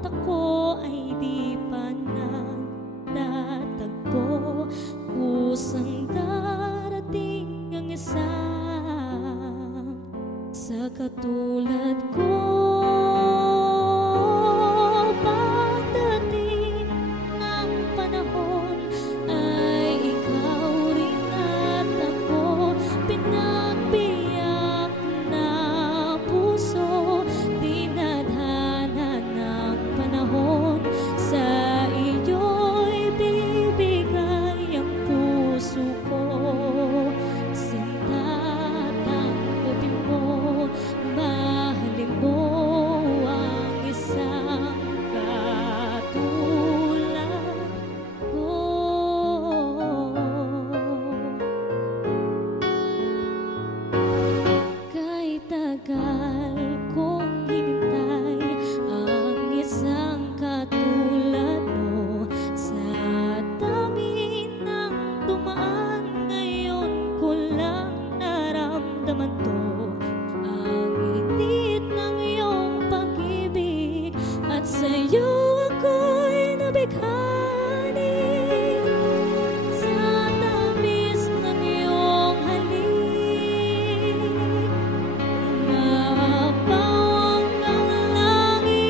Bagamat ako ay di pa nagtatagpo, kusang darating ang isang sa katulad ko. Pagdating ng panahon ay ikaw rin at ako, pinagbiyak na puso, dinadhana ng panahon, sa iyo'y bibigay ang puso ko. Sinta, tanggapin mo, mahalin mo ang isang katulad ko. Kahit tagal kong hinintay ang isang katulad mo, sa dami ng dumaan ngayon ko lang naramdaman to, ang init ng iyong pag-ibig, at sa'yo ako'y nabighani. Sa tamis ng iyong halik, umaapaw ang langit.